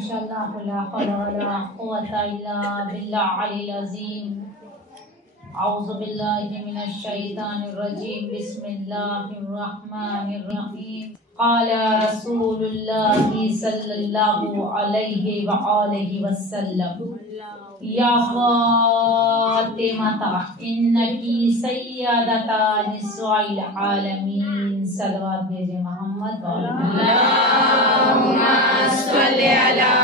माशाअल्लाह ला हौला वला कुव्वता इल्ला बिल्लाहिल अज़ीम। औज़ु बिल्लाहि मिनश शैतानिर रजीम। बिस्मिल्लाहिर रहमानिर रहीम। क़ाला रसूलुल्लाहि सल्लल्लाहु अलैहि व आलिहि वसल्लम या फ़ातिमा इन्नकी सय्यदता निस्वाइल आलमीन। सल्लल्लाहु अलैहि मोहम्मद अल्लाहुम्मा सल्लि अला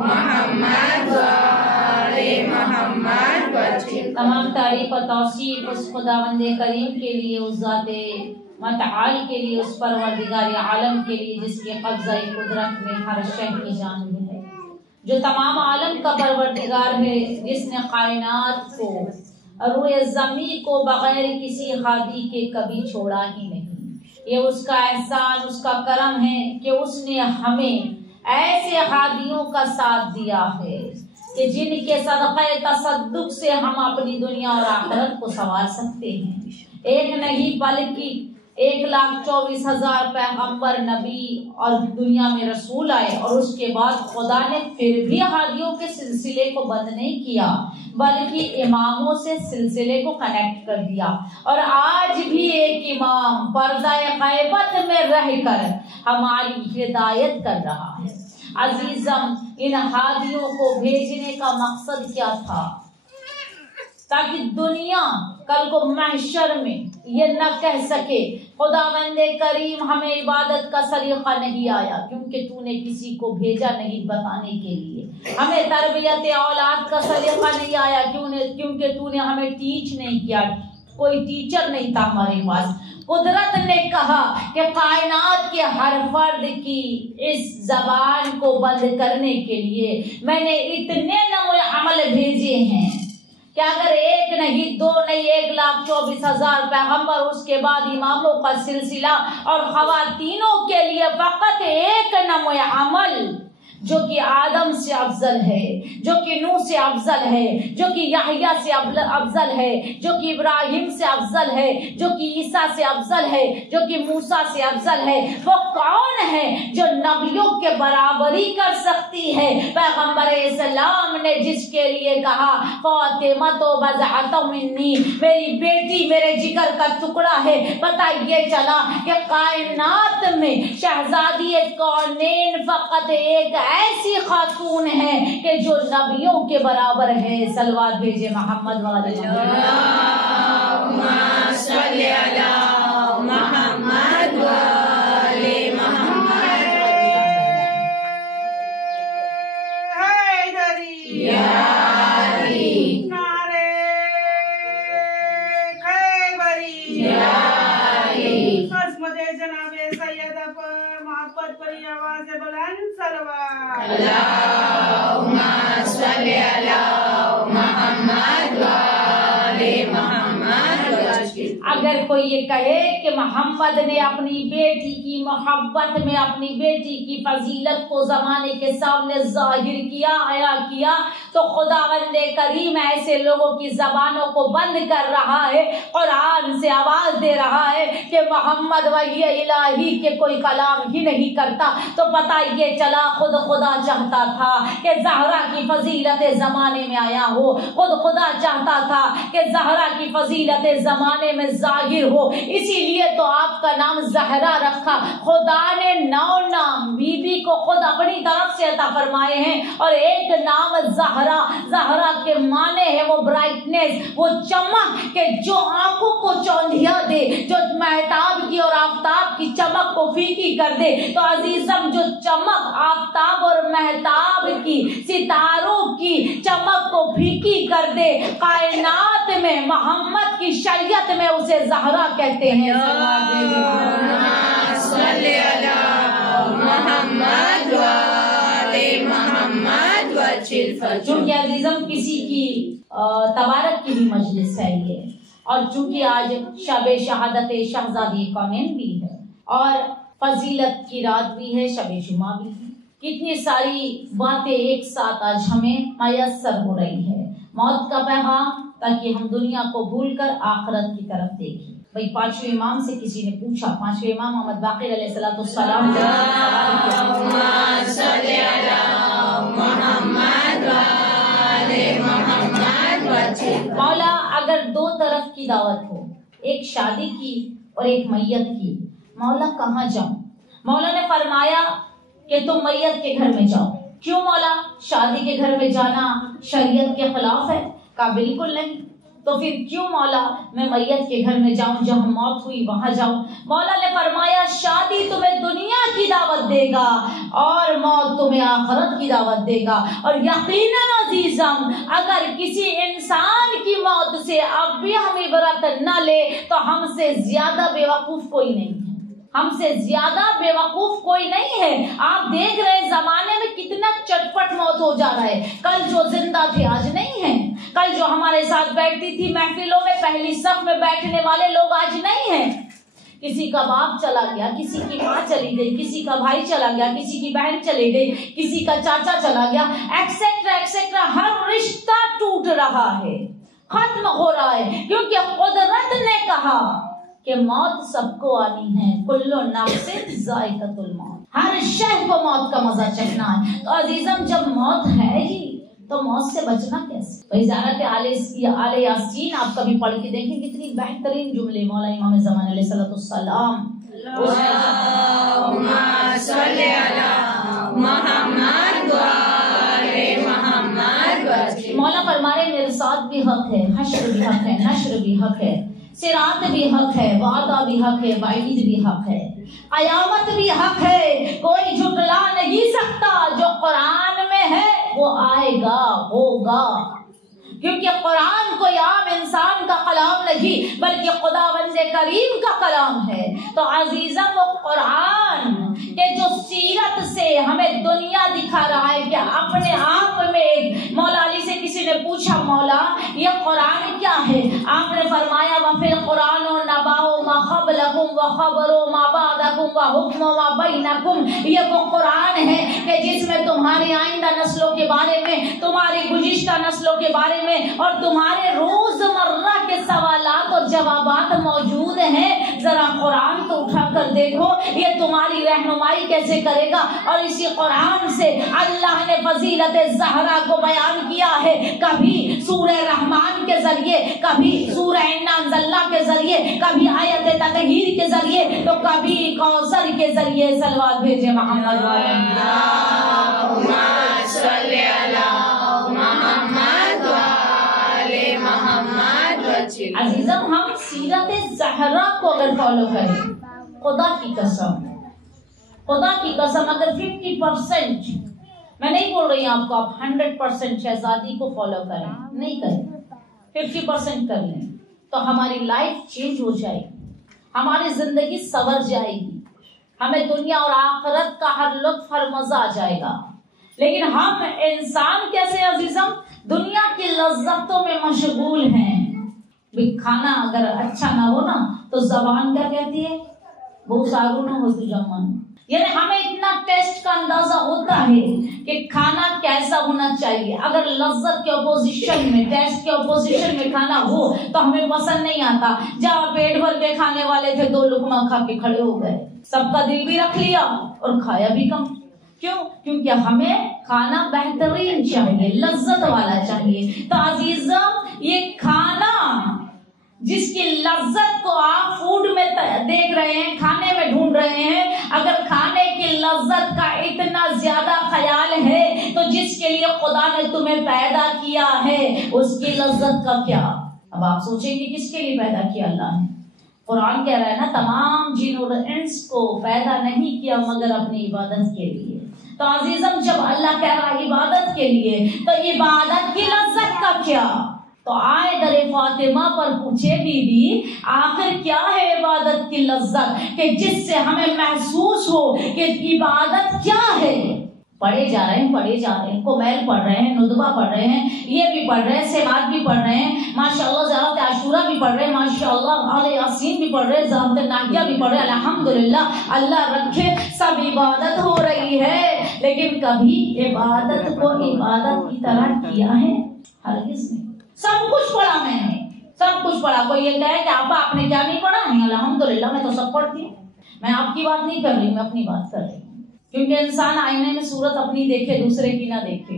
मुहम्मद व आले मुहम्मद। तमाम तारीफ और तौसीफ उस खुदावंदे करीम के लिए, उस ज़ाते मतआल के लिए, उस परवरदिगार आलम के लिए जिसके कब्ज़ा कुदरत में हर शय की जान है, जो तमाम आलम का परवरदिगार है, जिसने कायनात को रुए ज़मीन को बगैर किसी हादी के कभी छोड़ा ही नहीं। ये उसका एहसान, उसका करम है कि उसने हमें ऐसे हादियों का साथ दिया है कि जिनके सदक़े तसद्दुक़ से हम अपनी दुनिया और आखिरत को संवार सकते हैं। एक नहीं बल्कि 1,24,000 पैगंबर, नबी और दुनिया में रसूल आए, और उसके बाद खुदा ने फिर भी हादियों के सिलसिले को बंद नहीं किया, बल्कि इमामों से सिलसिले को कनेक्ट कर दिया। और आज भी एक इमाम पर्दाए ग़ैबत में रहकर हमारी हिदायत कर रहा है। अजीजम, इन हादियों को भेजने का मकसद क्या था? ताकि दुनिया कल को महशर में ये न कह सके खुदावंदे करीम हमें इबादत का सलीका नहीं आया, क्योंकि तूने किसी को भेजा नहीं बताने के लिए। हमें तरबियत औलाद का सलीका नहीं आया, क्योंकि तूने हमें टीच नहीं किया, कोई टीचर नहीं था हमारे पास। कुदरत ने कहा कि कायनात के हर फर्द की इस जबान को बंद करने के लिए मैंने इतने नमूने अमल भेजे हैं कि अगर एक नहीं, दो नहीं, 1,24,000 पैगंबर, उसके बाद इमामों का सिलसिला और खवातीनों के लिए फकत एक नमूने अमल जो कि आदम से अफजल है, जो कि नूह से अफजल है, जो कि यहया से अफजल है, जो कि इब्राहिम से अफजल है, जो कि ईसा से अफजल है, जो कि मूसा से अफजल है, वो कौन है जो नबियों के बराबरी कर सकती है? पैगंबर इस्लाम ने जिसके लिए कहा फातिमा तो बज़अतु मिन्नी, मेरी बेटी मेरे जिगर का टुकड़ा है। पता ये चला कि कायनात में शहजादी कौनैन फकत एक ऐसी खातून है कि जो नबियों के बराबर है। सलवात भेजे मोहम्मद वाले अगर कोई ये कहे कि मोहम्मद ने अपनी बेटी की मोहब्बत में अपनी बेटी की फजीलत को जमाने के सामने जाहिर किया, आया किया, तो खुदावंदे करीम ऐसे लोगों की जबानों को बंद कर रहा है, कुरान से आवाज दे रहा है कि मोहम्मद वही इलाही के कोई कलाम ही नहीं करता। तो पता ये चला खुद खुदा चाहता था कि ज़हरा की फजीलत जमाने में आया हो, खुद खुदा चाहता था कि ज़हरा की फजीलत जमाने में जाहिर हो, इसीलिए तो आपका नाम ज़हरा रखा। खुदा ने 9 नाम बीबी को खुद अपनी तरफ से अता फरमाए हैं, और एक नाम ज़हरा। ज़हरा के माने है वो ब्राइटनेस, वो चमक के जो आंखों को चौंधिया दे, जो महताब की और आफताब की चमक को फीकी कर दे। तो अजीजम, जो चमक आफताब और महताब की, सितारों की चमक को फीकी कर दे, कायनात में मोहम्मद की शरीयत में उसे ज़हरा कहते हैं। चूंकि अजीजम किसी की तबारक की भी मजलिस है ये, और चूंकि आज शब शहादत शहजादी कौनैन भी है और फजीलत की रात भी है, शब जुमा भी है, कितनी सारी बातें एक साथ आज हमें मयस्सर हो रही है। मौत का पैगाम, ताकि हम दुनिया को भूलकर आखिरत की तरफ देखें। भाई 5वें इमाम से किसी ने पूछा, 5वें इमाम मोहम्मद बाक़िर अलैहिस्सलाम दावत हो, एक शादी की और एक मैयत की। मौला कहाँ जाऊं? मौला ने फरमाया कि तुम मैयत के घर में जाओ। क्यों मौला, शादी के घर में जाना शरीयत के खिलाफ है? कहा बिल्कुल नहीं। तो फिर क्यों मौला मैं मैयत के घर में जाऊं, जहां मौत हुई वहां जाऊं? मौला ने फरमाया शादी तुम्हें दुनिया की दावत देगा और मौत तुम्हें आखिरत की दावत देगा। और यकीनन अजीजम, अगर किसी इंसान की मौत से अब भी हम इबरत न ले तो हमसे ज्यादा बेवकूफ कोई नहीं है, हमसे ज्यादा बेवकूफ कोई नहीं है। आप देख रहे हैं जमाने में कितना चटपट मौत हो जा रहा है। कल जो जिंदा थे आज नहीं है, कल जो हमारे साथ बैठती थी महफिलों में पहली सफ में बैठने वाले लोग आज नहीं है। किसी का बाप चला गया, किसी की माँ चली गई, किसी का भाई चला गया, किसी की बहन चली गई, किसी का चाचा चला गया, एक्सेट्रा एक्सेट्रा। हर रिश्ता टूट रहा है, खत्म हो रहा है, क्योंकि कुदरत ने कहा कि मौत सबको आनी है। कुल्लु नफ्सिन ज़ाइक़तुल मौत, हर शय को मौत का मजा चखना है। तो अजीजम जब मौत है ही तो मौत से बचना कैसे? तो इजारत आले यासीन आप कभी पढ़ के देखें, कितनी बेहतरीन जुमले मौला इमाम ज़मान अलैहिस्सलाम मौला फरमाए मेरे साथ भी हक है, हश्र भी हक है, नश्र भी हक है, सिरात भी हक है, वादा भी हक है, वाईद भी हक है, कयामत भी हक है। कोई झुटला नहीं सकता, जो कुरान में है वो आएगा, होगा। क्योंकि कुरान कोई आम इंसान का कलाम नहीं बल्कि खुदावंद करीम का कलाम है। तो अजीजम वो कुरान के जो सीरत से हमें दुनिया दिखा रहा है कि अपने आप में। मौला अली से किसी ने पूछा मौला ये कुरान क्या है? आपने फरमाया वफिल कुरान नबाओ मा क़ब्लकुम व ख़बरो मा बादकुम व हुक्मो मा बैनकुम। ये वो कुरान है कि जिसमें तुम्हारी आइंदा नस्लों के बारे में, तुम्हारी गुज़िश्ता नस्लों के बारे में और तुम्हारे रोजमर्रा के सवालात और जवाबात मौजूद हैं। जरा कुरान तो उठा कर देखो, ये तुम्हारी रहनुमाई कैसे करेगा। और इसी कुरान से अल्लाह ने फजीलत ज़हरा को बयान किया है, कभी सूरह रहमान के जरिए, कभी सूरह इन्ना अंज़लना के जरिए, कभी आयत ततहीर के जरिए, तो कभी कौसर के जरिए। सलवात भेजे मोहम्मद अजीजम, हम सीरत ज़हरा को अगर फॉलो करें, खुदा की कसम, खुदा की कसम, अगर 50%, मैं नहीं बोल रही आपको आप 100% शहजादी को फॉलो करें, नहीं करें, 50% कर लें तो हमारी लाइफ चेंज हो जाएगी, हमारी जिंदगी संवर जाएगी, हमें दुनिया और आखिरत का हर लुत्फ हर मजा आ जाएगा। लेकिन हम इंसान कैसे अजीजम, दुनिया की लज्जतों में मशगूल हैं। खाना अगर अच्छा ना हो ना तो जबान क्या कहती है, वो सारू ना हो जमन। यानी हमें इतना टेस्ट का अंदाजा होता है कि खाना कैसा होना चाहिए। अगर लज्जत के ऑपोजिशन में, टेस्ट के ऑपोजिशन में खाना हो तो हमें पसंद नहीं आता। जहाँ पेट भर के खाने वाले थे 2 लुकमा खा के खड़े हो गए, सबका दिल भी रख लिया और खाया भी कम। क्यों? क्योंकि हमें खाना बेहतरीन चाहिए, लज्जत वाला चाहिए। तो अजीजम ये खाना जिसकी लज्जत को आप फूड में देख रहे हैं, खाने में ढूंढ रहे हैं, अगर खाने की लज्जत का इतना ज्यादा ख्याल है तो जिसके लिए खुदा ने तुम्हें पैदा किया है उसकी लज्जत का क्या? अब आप सोचेंगे किसके लिए पैदा किया अल्लाह ने? कुरान कह रहा है ना, तमाम जिन और इंस को पैदा नहीं किया मगर अपनी इबादत के लिए। तो अजीजम जब अल्लाह कह रहा है इबादत के लिए, तो इबादत की लज्जत का क्या? तो आए दरे फातिमा पर पूछे बीबी आखिर क्या है इबादत की लज्जत, कि जिससे हमें महसूस हो कि इबादत क्या है। पढ़े जा रहे हैं, कुमैल पढ़ रहे हैं, नुदबा पढ़ रहे हैं, ये भी पढ़ रहे हैं, सेमात भी पढ़ रहे हैं, माशाअल्लाह ज़रात आशूरा भी पढ़ रहे हैं, माशाअल्लाह आले यासीन भी पढ़ रहे हैं, ज़रात नाहिया भी पढ़ रहे हैं। अल्हम्दुलिल्लाह, अल्लाह रखे, सब इबादत हो रही है। लेकिन कभी इबादत को इबादत की तरह किया है? हरगिज़ नहीं। सब कुछ पढ़ा मैंने, सब कुछ पढ़ा। कोई ये कहे कि आपने क्या नहीं पढ़ा? नहीं, अल्हम्दुलिल्लाह मैं तो सब पढ़ती हूँ। मैं आपकी बात नहीं कर रही, मैं अपनी बात कर रही हूँ। क्योंकि इंसान आईने में सूरत अपनी देखे, दूसरे की ना देखे।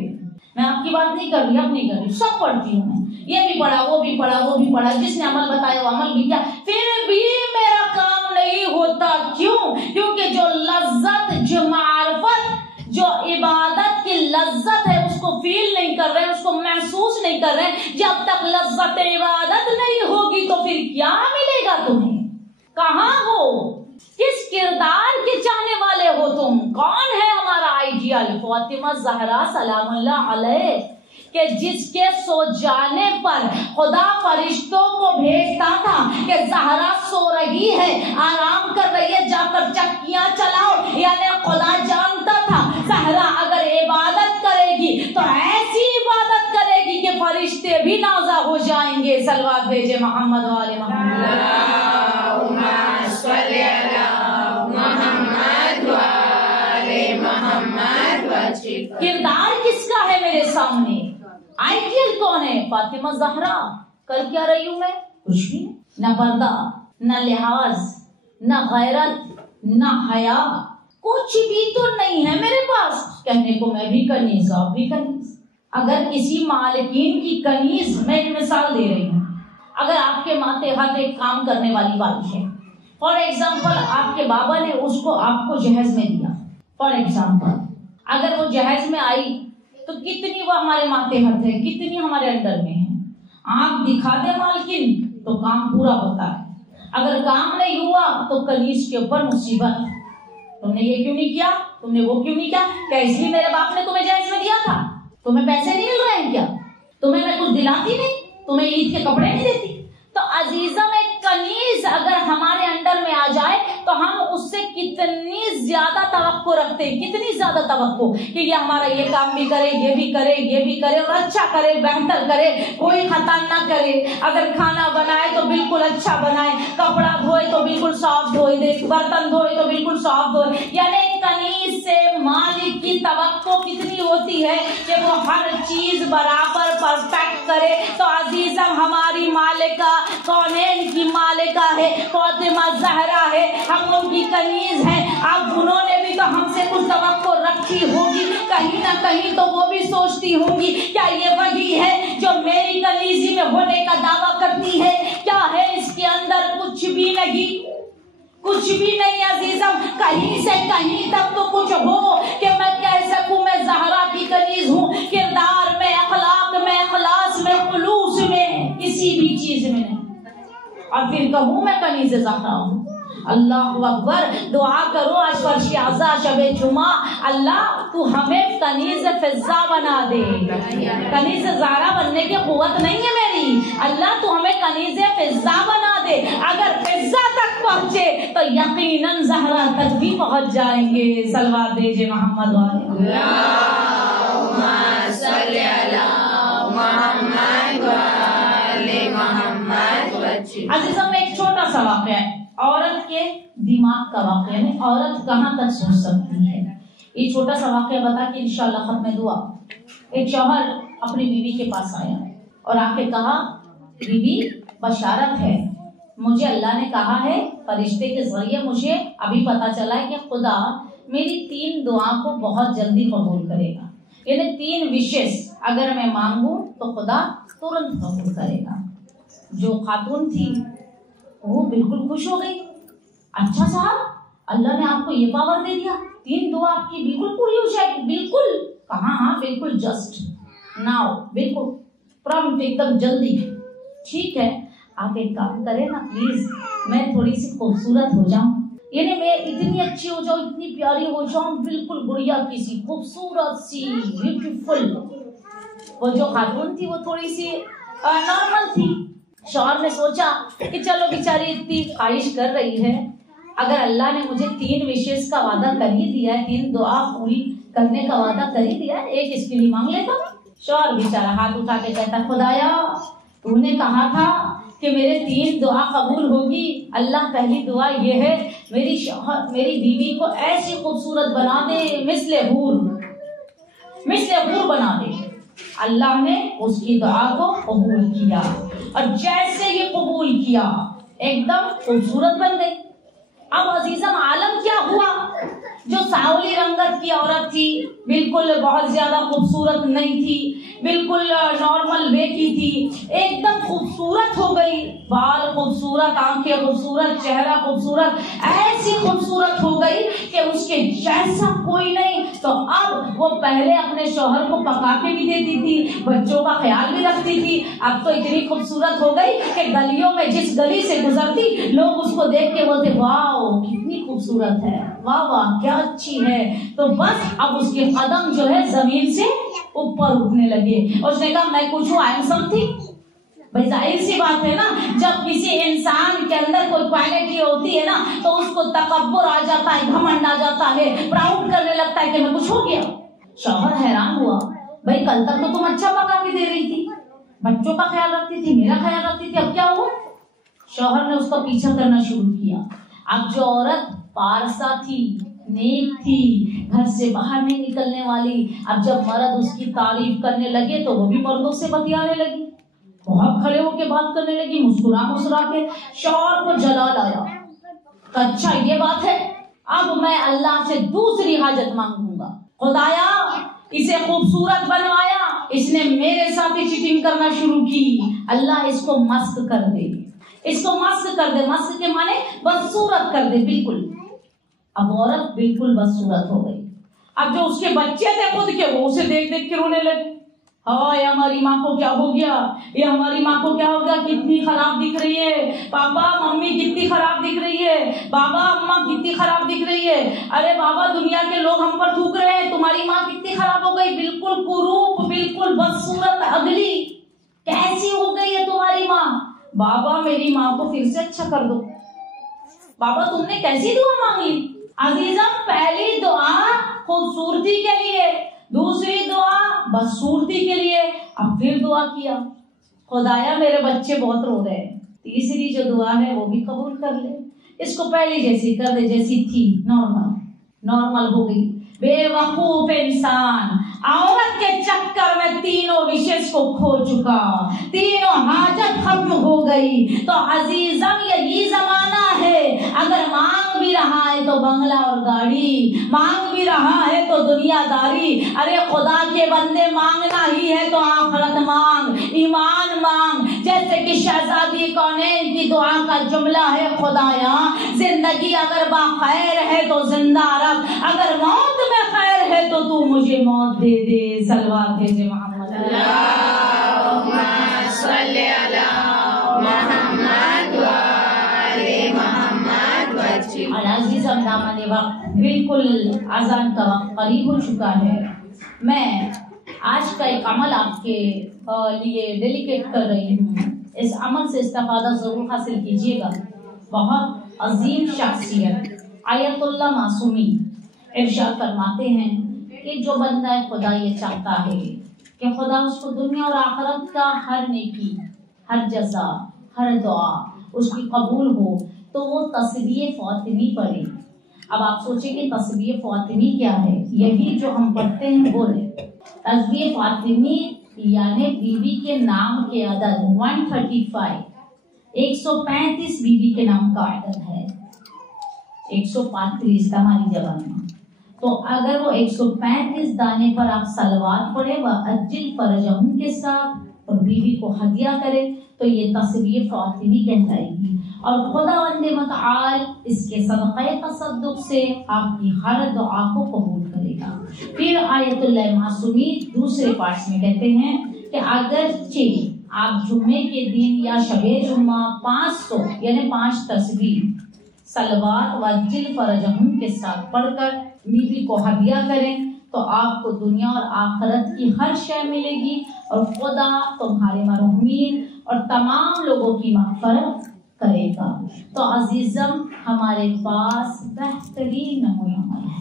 मैं आपकी बात नहीं कर रही, अपनी कर रही, सब पढ़ती हूँ मैं। ये भी पढ़ा, वो भी पढ़ा, वो भी पढ़ा, जिसने अमल बताया वो अमल भी किया, फिर भी मेरा काम नहीं होता। क्यों? क्योंकि जो लज्जत, जो मार्फत, जो इबादत की लज्जत है उसको फील नहीं कर रहे, उसको महसूस नहीं कर रहे। जब तक लज्जत इबादत नहीं होगी तो फिर क्या मिलेगा तुम्हें? कहाँ हो? किस किरदार के चाहने वाले हो तुम? कौन है हमारा आइडियल? फातिमा ज़हरा सलामुल्लाह अलैह कि जिसके सो जाने पर खुदा फरिश्तों को भेजता था कि ज़हरा सो रही है, आराम कर रही है, जाकर चक्कियां चलाओ। यानी खुदा जानता था ज़हरा अगर इबादत करेगी तो ऐसी इबादत करेगी कि फरिश्ते भी नाज़ा हो जाएंगे। सलवात भेजे मोहम्मद वाले मोहम्मद। किरदार किसका है मेरे सामने? आइडियल कौन है? फातिमा ज़हरा। कर क्या रही हूं मैं? कुछ भी नहीं। न पर्दा, न लिहाज, न गैरत, न हया, कुछ भी तो नहीं है मेरे पास। कहने को मैं भी कनीज, आप भी कनीज। अगर किसी मालिकीन की कनीज, मैं एक मिसाल दे रही हूँ, अगर आपके माथे हाथ एक काम करने वाली बात है, फॉर एग्जाम्पल आपके बाबा ने उसको आपको जहेज में दिया, फॉर एग्जाम्पल अगर वो जहेज में आई तो कितनी वो हमारे माथे हाथ है, कितनी हमारे अंडर में है। आंख दिखा दे मालकिन तो काम पूरा होता है, अगर काम नहीं हुआ तो कनीज के ऊपर मुसीबत। तुमने ये क्यों नहीं किया, तुमने वो क्यों नहीं किया? क्या इसलिए मेरे बाप ने तुम्हें जहेज में दिया था? तुम्हें पैसे नहीं मिल रहे हैं क्या? तुम्हें मैं कुछ दिलाती नहीं? तुम्हें ईद के कपड़े नहीं देती? तो अजीजम एक कनीज अगर हमारे अंडर में आ जाए तो हम उससे कितनी ज्यादा तवक्को रखते हैं, कितनी ज्यादा तवक्को कि ये हमारा ये काम भी करे, ये भी करे, ये भी करे और अच्छा करे, बेहतर करे, कोई खता ना करे। अगर खाना बनाए तो बिल्कुल अच्छा बनाए, कपड़ा धोए तो बिल्कुल साफ धोए दे, बर्तन धोए तो बिल्कुल साफ धोए। यानी कनीज से मालिक की तवक्को कितनी होती है कि वो हर चीज बराबर परफेक्ट करे। तो अजीजम हमारी मालिका कौनैन की मालिका है, फातिमा ज़हरा है, हम उनकी कनीज हैं। अब उन्होंने भी तो हमसे कुछ तवक्को रखी होगी, कहीं ना कहीं तो वो भी सोचती होंगी क्या ये वही है जो मेरी कनीजी में होने का दावा करती है? क्या है इसके अंदर? कुछ भी नहीं, कुछ भी नहीं अजीजम। कहीं से कहीं तक तो कुछ हो कि मैं कह सकूं मैं ज़हरा की कनीज हूँ, किरदार में, अखलाक में, इखलास में, खुलूस में, किसी भी चीज में नहीं। और फिर कहूँ मैं कनीज ज़हरा हूँ। अल्लाह अकबर। दुआ करो आज फर्श आज़ा शबे जुमा, अल्लाह तू हमें कनीज फिज़ा बना दे। कनीज ज़हरा बनने की कुव्वत नहीं है मेरी, अल्लाह तू हमें कनीज फिज़ा बना दे। अगर फिज़ा तक पहुँचे तो यकीनन ज़हरा तक भी पहुँच जाएंगे। सलवात भेजे मोहम्मद वाले। अज़ीज़म एक छोटा सा वाक़या है, औरत के दिमाग का वाक़या है, औरत कहाँ तक सोच सकती है। ये छोटा सा वाक़या बता के इंशाअल्लाह खत्म दुआ। एक शौहर अपनी बीवी के पास आया और आके कहा, बीवी बशारत है, मुझे अल्लाह ने कहा है फरिश्ते के जरिए, मुझे अभी पता चला है कि खुदा मेरी 3 दुआ को बहुत जल्दी कबूल करेगा। यानी 3 विशेष अगर मैं मांगू तो खुदा तुरंत कबूल करेगा। जो खातून थी वो बिल्कुल खुश हो गई। अच्छा साहब, अल्लाह ने आपको ये पावर दे दिया, 3 दुआ आपकी बिल्कुल पूरी हो जाएगी। बिल्कुल? कहा हाँ बिल्कुल, जस्ट नाउ, बिल्कुल प्रॉम्प्ट, एकदम जल्दी। ठीक है, आप एक काम करें ना प्लीज, मैं थोड़ी सी खूबसूरत हो जाऊं, यानी मैं इतनी अच्छी हो जाऊं, इतनी प्यारी हो जाऊं, बिल्कुल गुड़िया की सी, खूबसूरत सी, ब्यूटीफुल। वो जो खातून थी वो थोड़ी सी नॉर्मल थी। शौहर ने सोचा कि चलो बेचारी इतनी ख्वाहिश कर रही है, अगर अल्लाह ने मुझे 3 विशेष का वादा कर ही दिया है, 3 दुआ पूरी करने का वादा कर ही दिया है, एक इसके लिए मांग लेता हूँ। शौहर बेचारा हाथ उठा के कहता, खुदाया तूने कहा था कि मेरे 3 दुआ कबूल होगी। अल्लाह पहली दुआ ये है, मेरी शौहर, मेरी बीवी को ऐसी खूबसूरत बना दे, मिस्ले हूर बना दे। अल्लाह ने उसकी दुआ को कबूल किया और जैसे ये कबूल किया एकदम खूबसूरत बन गई। अब अजीजम आलम क्या हुआ, जो सांवली रंगत की औरत थी, बिल्कुल बहुत ज्यादा खूबसूरत नहीं थी, बिल्कुल नॉर्मल वे की थी, एकदम खूबसूरत हो गई। बाल खूबसूरत, आंखें खूबसूरत, चेहरा खूबसूरत, ऐसी खूबसूरत हो गई कि उसके जैसा कोई नहीं। तो अब वो पहले अपने शौहर को पका के भी देती थी, बच्चों का ख्याल भी रखती थी। अब तो इतनी खूबसूरत हो गई कि गलियों में जिस गली से गुजरती लोग उसको देख के बोलते वाह कितनी खूबसूरत है, वाह वाह क्या अच्छी है। तो बस अब उसके कदम जो है जमीन से ऊपर उठने लगे। उसने कहा मैं कुछ हूँ, आई एम समथिंग। भाई जाहिर सी बात है ना, जब किसी इंसान के अंदर कोई क्वालिटी होती है ना तो उसको तकब्बुर आ जाता है, घमंड आ जाता है, प्राउड करने लगता है कि मैं कुछ हो गया। शौहर हैरान हुआ, भाई कल तक तो तुम अच्छा पका के दे रही थी, बच्चों का ख्याल रखती थी, मेरा ख्याल रखती थी, अब क्या हुआ? शौहर ने उसका पीछा करना शुरू किया। अब जो औरत पारसा थी, नेक थी, घर से बाहर नहीं निकलने वाली, अब जब मर्द उसकी तारीफ करने लगे तो वो भी मर्दों से बतियाने लगी, बहुत खड़े होके बात करने लगी, मुस्कुरा मुस्कुरा के। शौहर को जला लाया, अच्छा ये बात है, अब मैं अल्लाह से दूसरी हाजत मांगूंगा। खुदाया इसे खूबसूरत बनवाया, इसने मेरे साथ ही चीटिंग करना शुरू की, अल्लाह इसको मस्त कर दे, इसको मस्त कर दे। मस्त के माने बदसूरत कर दे बिल्कुल। अब औरत बिल्कुल बदसूरत हो गई। अब जो उसके बच्चे थे खुद के, वो उसे देख देख के रोने लगे, हाँ ये हमारी माँ को क्या हो गया, ये हमारी माँ को क्या हो गया, कितनी खराब दिख रही है, पापा मम्मी कितनी खराब दिख रही है, बाबा अम्मा कितनी खराब दिख रही है, अरे बाबा दुनिया के लोग हम पर थूक रहे हैं, तुम्हारी माँ कितनी खराब हो गई, बिल्कुल कुरूप, बिल्कुल बदसूरत, अगली, कैसी हो गई है तुम्हारी माँ। बाबा मेरी माँ को फिर से अच्छा कर दो। बाबा तुमने कैसी दुआ मांगी? अजीजम पहली दुआ खूबसूरती के लिए, दूसरी दुआ बदसूरती के लिए, अब फिर दुआ किया खुदाया मेरे बच्चे बहुत रो रहे हैं, तीसरी जो दुआ है वो भी कबूल कर ले, इसको पहले जैसी कर दे जैसी थी, नॉर्मल हो गई। बेवकूफ इंसान औरत के चक्कर में तीनों विशेष को खो चुका, तीनों हाजत खत्म हो गई। तो अजीजम यही जमाना है, अगर मांग भी रहा है तो बंगला और गाड़ी, मांग भी रहा है तो दुनियादारी, अरे खुदा के बंदे मांगना ही है तो आखिरत मांग, ईमान मांग। जैसे कि शहजादी कौनैन की दुआ का जुमला है, खुदाया जिंदगी अगर बाखैर है तो जिंदा रख, अगर मौत में खैर है तो तू मुझे मौत दे दे। सलवात भेजे मोहम्मद अल्लाहुम्मा सल्ली अला मुहम्मद व आले मुहम्मद वजल्ल। अज़ीज़ दामन वक्त, बिल्कुल अज़ान का वक्त करीब हो चुका है। मैं आज का एक अमल आपके लिए डेलीकेट कर रही हूँ, इस अमल से इस्तिफ़ादा जरूर हासिल कीजिएगा। बहुत अजीम शख्सियत आयतुल्लाह मासूमी इरशाद फरमाते हैं कि जो बंदा खुदा ये चाहता है कि खुदा उसको दुनिया और आखिरत का हर नेकी, हर जज़ा, हर दुआ उसकी कबूल हो, तो वो तस्बीह फातिमी पढ़े। अब आप सोचेंगे तस्बीह फातिमी क्या है? यही जो हम पढ़ते हैं वो है तस्बीह फातिमी, यानी बीवी के नाम के अदद 135, 135 बीवी के नाम का अदद है, 135 हमारी जबान में। तो अगर वो 135 दाने पर आप सलवात पढ़े व अज्जिल फरजहुम के साथ और बीवी को हदिया करे तो ये तस्बीह फातिमी कहलाएगी। और खुदावंद मुतआल इसके सदक़े तसद्दुक़ से आपकी हर दुआ को कबूल करेगा। फिर आयतुल्लाह मासूमी दूसरे पार्ट्स में कहते हैं कि अगरचे आप जुम्मे के दिन या शबे जुम्मा 500 यानी 5 तस्बीह सलवात व अज्जिल फरजहुम के साथ पढ़कर बीवी को हदिया करें तो आपको दुनिया और आखिरत की हर शय मिलेगी और खुदा तुम्हारे मरहूमीन और तमाम लोगों की मग़फ़िरत करेगा। तो अजीज़म हमारे पास बेहतरीन नमूने अमल है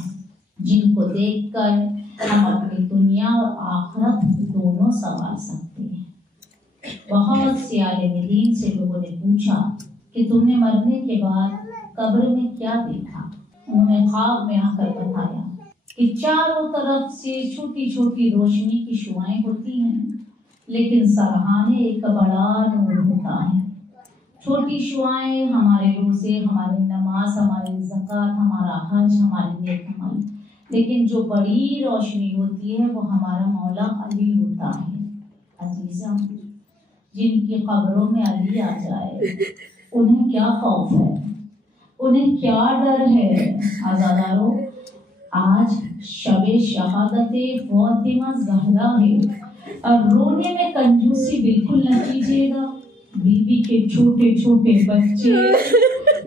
जिनको देखकर हम अपनी दुनिया और आखिरत दोनों संवार सकते हैं। बहुत से आलिम दीन से लोगों ने पूछा कि तुमने मरने के बाद कब्र में क्या देखा? उन्होंने ख्वाब में आकर बताया कि चारों तरफ से छोटी छोटी रोशनी की शुआएं होती हैं, लेकिन सरहाने एक बड़ा नूर होता है। छोटी शुआएं हमारे रोज़े, हमारे नमाज नमाज, हमारी ज़कात, हमारा हज, हमारे नेक अमल, लेकिन जो बड़ी रोशनी होती है वो हमारा मौला अली होता है। अजीज़ा, जिनकी कब्रों में अली आ जाए उन्हें क्या खौफ है, उन्हें क्या डर है। आज़ादारों, आज शबे शहादते फातिमा ज़हरा है और रोने में कंजूसी बिल्कुल न कीजिएगा। बीबी के छोटे छोटे बच्चे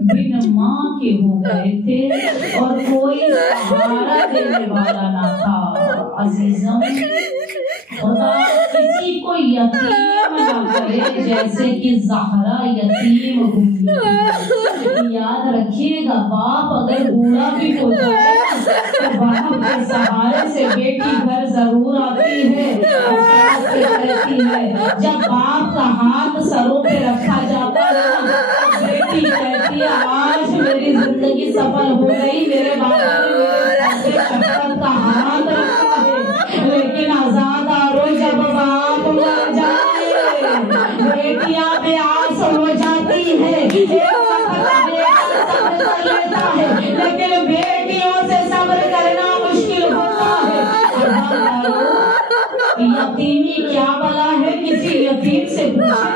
बिन माँ के हो गए थे और कोई सहारा देने वाला ना था। अजीज़ों, खुदा किसी को यतीम ना करे जैसे कि ज़हरा यतीम हुई। याद रखिएगा, बाप अगर बूढ़ा भी हो जाए तो बाप के सहारे से बेटी घर जरूर आती है और कहती है। जब बाप का हाथ सरों पे रखा जाता है तो बेटी कहती है, आज मेरी जिंदगी सफल हो गई, मेरे बाबा ने शक्कर का हाथ रखा है। लेकिन आज़ादारों, जब बाप मर जाए बेटियां बेआस हो जाती है। सब्र कर लेता है लेकिन बेटियों से सब्र करना मुश्किल होता है। यतीमी क्या बला है, किसी यतीम से पूछे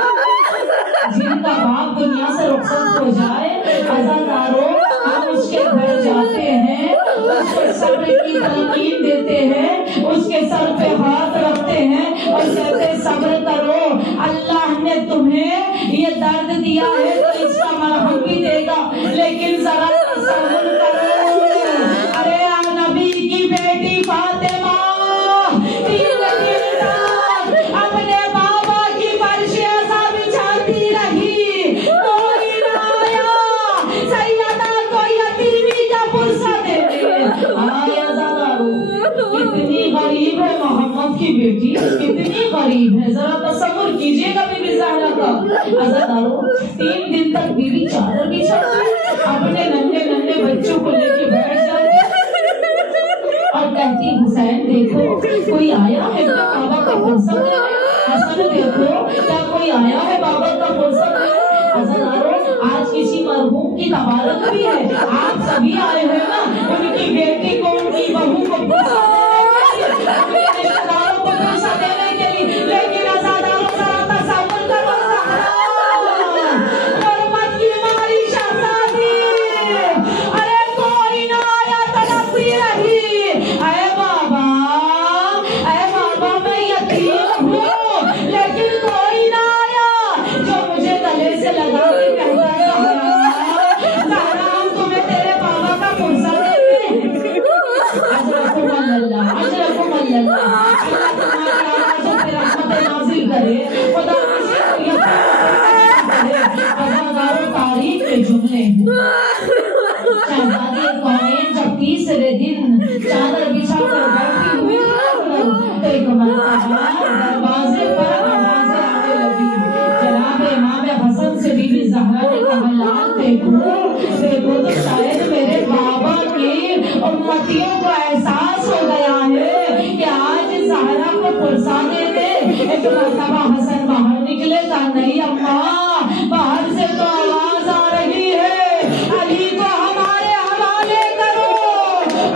जिनका बाप दुनिया से रुखसत हो जाए। अज़ादारों, हम उसके घर जाते हैं, उसको सब्र की तलकीन देते हैं, उसके सर पे हाथ रखते हैं और कहते सब्र करो, अल्लाह ने तुम्हें ये दर्द दिया है तो इसका मरहम भी देगा, लेकिन जरा सब्र करो। अरे नबी की बेटी फातिमा अपने बाबा की फर्श ऐसा बिछाती रही, कोई ना आया सैयदा को यतीमी का पुरसा देने। कितनी गरीब है मोहम्मद की बेटी, कितनी गरीब है, जरा तसव्वुर कीजिएगा बीबी ज़हरा का। अज़ादारों, 3 दिन तक बीबी चादर बिछाती, अपने नन्हे नन्हे बच्चों को लेके बैठ जाती और कहती, हुसैन देखो कोई आया है क्या बाबा का पुरसा देने, हसन देखो क्या कोई आया है बाबा का पुरसा देने। अज़ादारों, आज किसी मरहूम की तबारक भी है, आप सभी आए हैं ना उनकी बेटी को, उनकी बहू को पुरसा देने के लिए, रिश्तेदारों को पुरसा देने के लिए। लेकिन अज़ादारों, जरा तसव्वुर करो, हुर्मत की मारी शहज़ादी, अरे कोई ना आया तड़पती रही। अरे बाबा मैं यतीम हूँ लेकिन कोई ना आया जो मुझे गले से लगा के कहता ज़हरा, हम तुम्हें तेरे बाबा का पुरसा देते हैं। अजरकुमुल्लाह, अजरकुमुल्लाह, अल्लाह तुम्हारी आवाज़ों पे रहमत नाज़िल करे, खुदा अज़ादारों, तारीफ के जुमले शहज़ादी कौनेन जब तीसरे दिन चादर बिछाकर बैठी हुई तो एक मरतबा दरवाजे पर आवाज़ें आने लगी। जनाब इमाम हसन से बीबी ज़हरा ने कहा, लाल देखो तो शायद मेरे बाबा की उम्मतियों को एहसास हो गया है कि आज ज़हरा को पुरसा दे दे। एक मरतबा हसन बाहर निकले, कहा नहीं अम्मा, बाहर से तो आवाज आ रही है, अली को हमारे हवाले करो,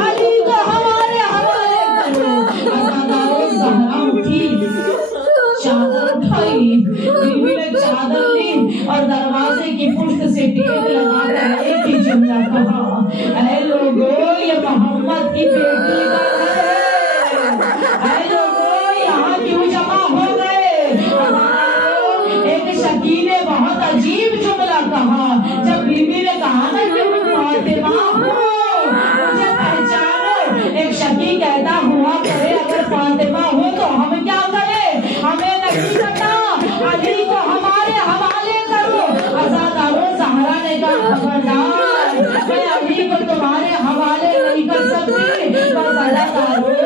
अली को हमारे हवाले करो। अज़ादारों, ज़हरा उठी, चादर उठाई, बीवी ने चादर ली और दरवाजे की पुष्ट से टेक लगाकर एक ही जुमला कहा, ऐ लोगों, ये मोहम्मद की बेटी का घर है, ऐ लोगों, यहाँ क्यों जमा हो गए। एक शकी ने बहुत अजीब जुमला कहा, जब बीवी ने कहा ना कि मैं फातिमा हूँ, मुझे पहचानो। एक शकी कहता, हुआ करे अगर फातिमा हो तो हम क्या करें, हमें नहीं पता, अली को हमारे हवाले करो। अज़ादारों, ज़हरा ने कहा, खबरदार, मैं अली को तुम्हारे हवाले नहीं कर सकती। बस अज़ादारों,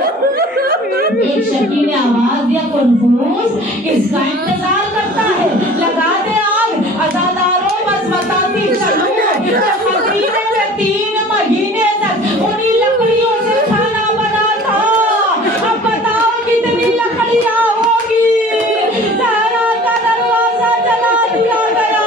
एक शकी ने आवाज दिया, कन्फ्यूज किसका इंतजार करता है, लगा दे आग। अज़ादारों, बस बताती चलूं, मदीने में 3 महीने तक उन्हीं लकड़ियों से खाना बना था। अब बताओ कितनी लकड़ियां होगी। ज़हरा का दरवाजा जला दिया गया।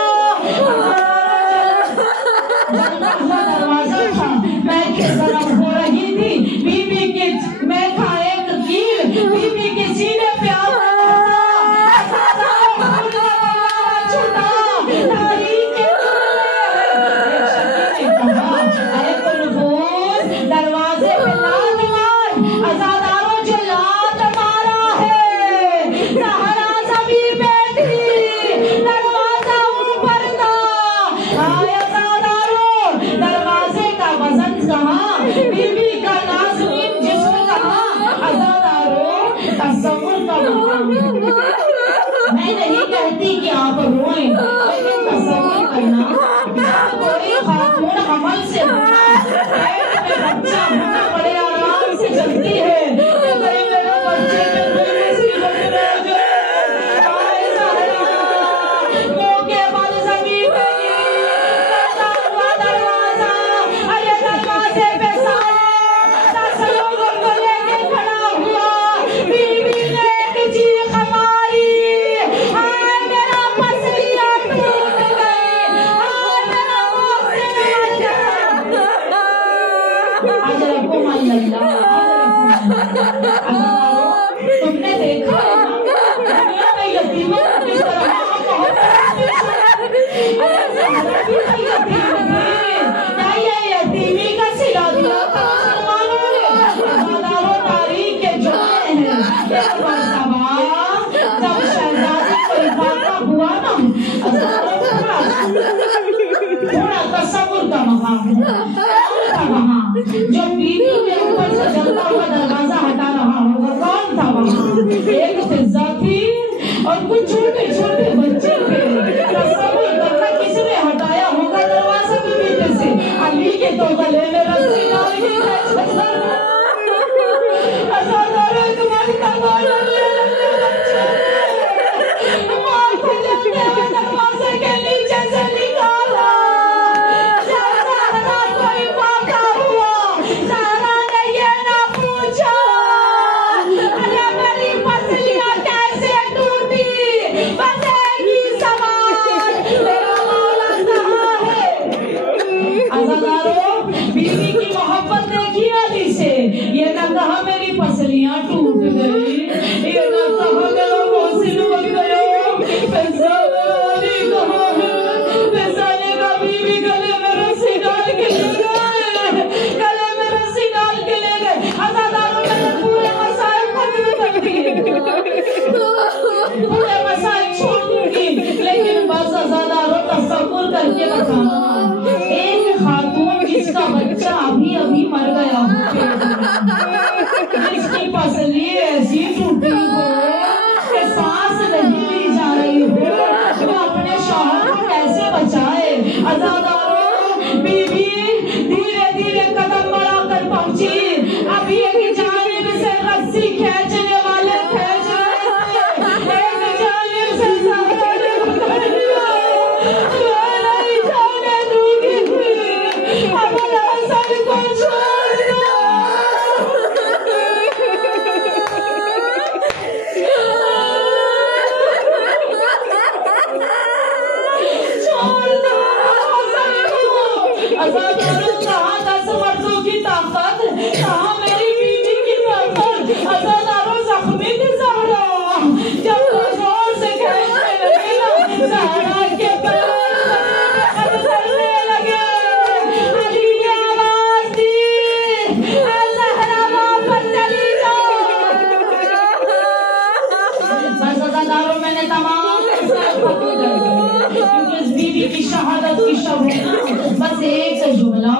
नहीं कि आप रोएं, लेकिन तसव्वुर करना कोई खातून हमल से बच्चा बड़े आराम से चलती है, मेरे बच्चे के कोई मुसीबत न आ तुमने देखा है ना दुनिया में यतीमों को किस तरह यतीमी का सिला दिया था मुसलमानों ने। हजारों तारीख के जुमले हैं। एक मरतबा जब शहजादी को इजाफा हुआ ना, थोड़ा तसव्वुर का मकाम है वहाँ, जो बीवी के ऊपर से जलता हुआ दरवाजा हटा रहा होगा, कौन था वहाँ? एक फिजा थी और कुछ छोटे छोटे बच्चे थे। तसव्वुर करना किसने हटाया होगा दरवाजा बीवी से? अली के तो गले में रस्सी डाल के तुम्हारी दरवाजे के नीचे से निकाला। बीवी की मोहब्बत देखी अली से, ये न कहा मेरी पसलियां टूट गई, ये न कहा मेरा मौसिल बन गया। पैसा अली कहाँ है? पैसा ने कहा बीवी गले में रस्सी डाल के ले गए, गले में रस्सी डाल के ले गए। अज़ादारों ने पूरे मसाइल खत्म कर दिए, पूरे मसाइल छोड़ दूंगी, लेकिन बस अज़ादारों तसव्वुर करके बताना, एक खातून जिसका बच्चा अभी अभी मर गया हो, जिसकी पसली ऐसी टूटी हो कि सांस नहीं ली जा रही हो, वो अपने शौहर को कैसे बचाए? अज़ादारों, बीवी धीरे धीरे कदम बढ़ाकर पहुंची। अभी एक जानिब से रस्सी खींचने वाले खींच रहे थे, एक जानिब से ज़हरा ने पकड़ लिया, मैं नहीं जाने दूंगी, अपने हसन को छोड़ दो। अज़ादारों, कहाँ 10 मर्दों की ताकत, कहाँ मेरी बीवी की ताकत? अज़ादारों, ज़ख्मी थी ज़हरा, जब वो जोर से खींचने लगी ना, ज़हरा के पैर चलने लगे। अली ने आवाज दी, ज़हरा वापस चली जाओ। बस अज़ादारों, मैंने तमाम क्योंकि इस बीवी की शहादत की शब है ना, बस एक जुमला।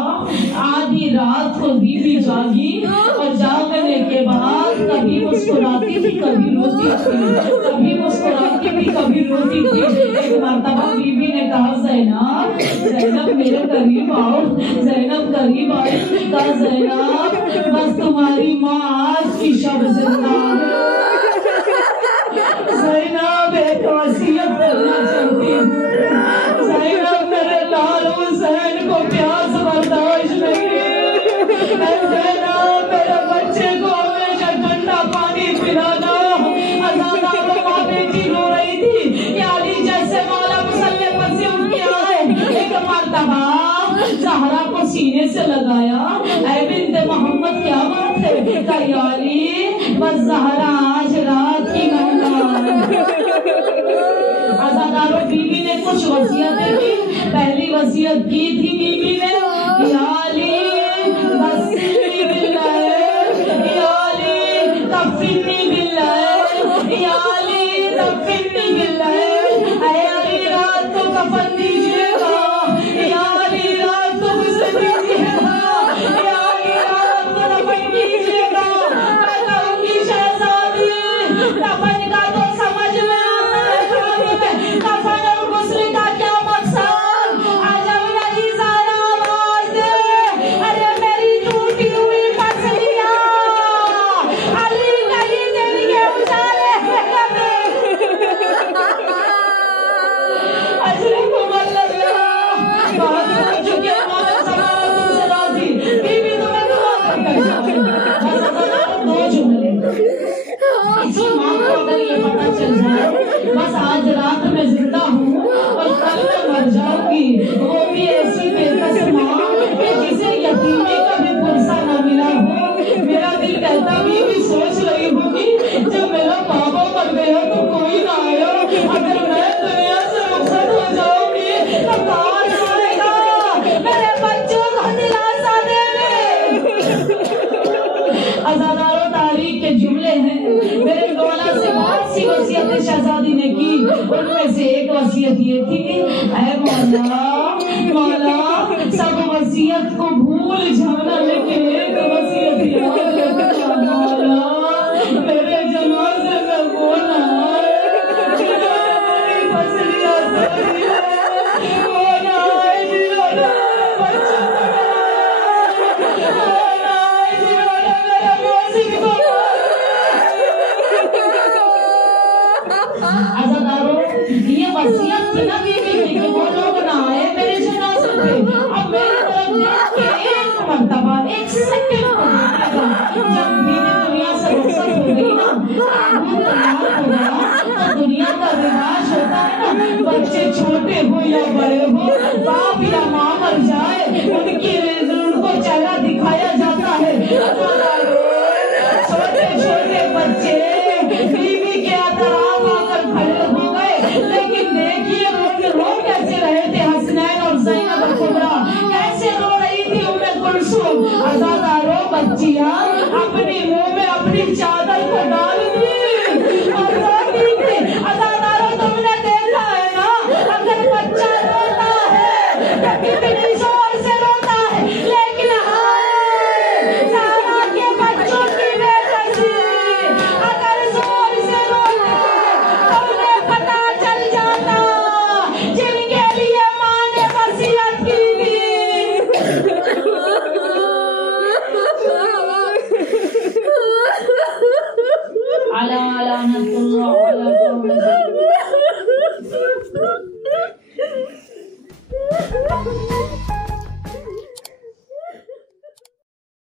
आधी रात को बीवी जागी और जागने के बाद कभी मुस्कुराती थी, कभी रोती थी, कभी मुस्कुराती थी, कभी रोती थी। एक मर्तबा बीवी ने कहा, ज़ैनब, ज़ैनब मेरे करीब आओ। ज़ैनब करीब आई, कहा ज़ैनब, बस तुम्हारी माँ आज की शब जिंदा है। ज़ैनब एक वसीयत करना चाहती हूँ। ज़ैनब, मेरे लाल हुसैन को प्यास बर्दाश्त नहीं है। ज़ैनब, मेरे बच्चे को हमेशा ठंडा पानी पिलाना। अज़ादारों, माँ बेटी रो रही थी कि अली जैसे मौला मुसल्ले पर से उठ के आए। एक मर्तबा ज़हरा को सीने से लगाया, ऐ बिन्ते मोहम्मद, क्या बात है? कहा, अली, बस ज़हरा आज रात की मेहमान। अज़ादारों, बीवी ने कुछ वसीयतें की। पहली वसीयत की थी बीवी ने, या अली वस्सिनी बिल्लैल, या अली कफ़िनी बिल्लैल, या अली कफ़िनी बिल्लैल। ऐ अली, रात को कफन दीजिएगा, या अली रात को गुस्ल दीजिएगा, या अली रात को दफन कीजिएगा। मैं कहूँगी शहजादी किसी माँ को अगर ये पता चल जाए बस आज रात में जिंदा हूँ और कल मैं मर जाऊंगी, वो भी ऐसी बेकस माँ कि जिसे यतीमी का भी पुरसा न मिला हो, मेरा दिल कहता भी सोच रही होगी जब मेरा बाबा मर गया तो कोई ना आया, अगर मैं दुनिया से रुखसत हो जाऊंगी तो कौन आएगा मेरे बच्चों को दिलासा देने। अज़ादारों तारीख के जुमले हैं मेरे मौला से बहुत सी वसीयतें शहजादी ने की, उनमें से एक वसीयत ये थी, ऐ मौला मौला सब वसीयत को भूल जाना लेकिन एक वसीयत याद रखना मौला, मेरे जनाजे में वो ना आए जिन्होंने फसलियां तोड़ी है, वो ना आए जिन्होंने बच्चों को वो ना आए जिन्होंने मेरे मौसिम को अज़ादारों ये वसीयत थी ना बीवी की कि वो लोग ना आए मेरे जनाजे पे। अब मेरी तरफ देख के एक मर्तबा एक सेकंड को देखिएगा, जब बीवी दुनिया से रुखसत हो गई ना, वो तैयार हो गया तो दुनिया का रिवाज होता है ना, बच्चे छोटे हो या बड़े हो, बाप या माँ मर जाए उनको चेहरा दिखाया जाता है। छोटे छोटे बच्चे बीवी के आतराफ आकर खड़े हो गए, लेकिन देखिए रो कैसे रहे थे हसनैन और ज़ैनब कुबरा, कैसे रो रही थी उम्मे कुलसूम। अज़ादारों बच्चियां अपनी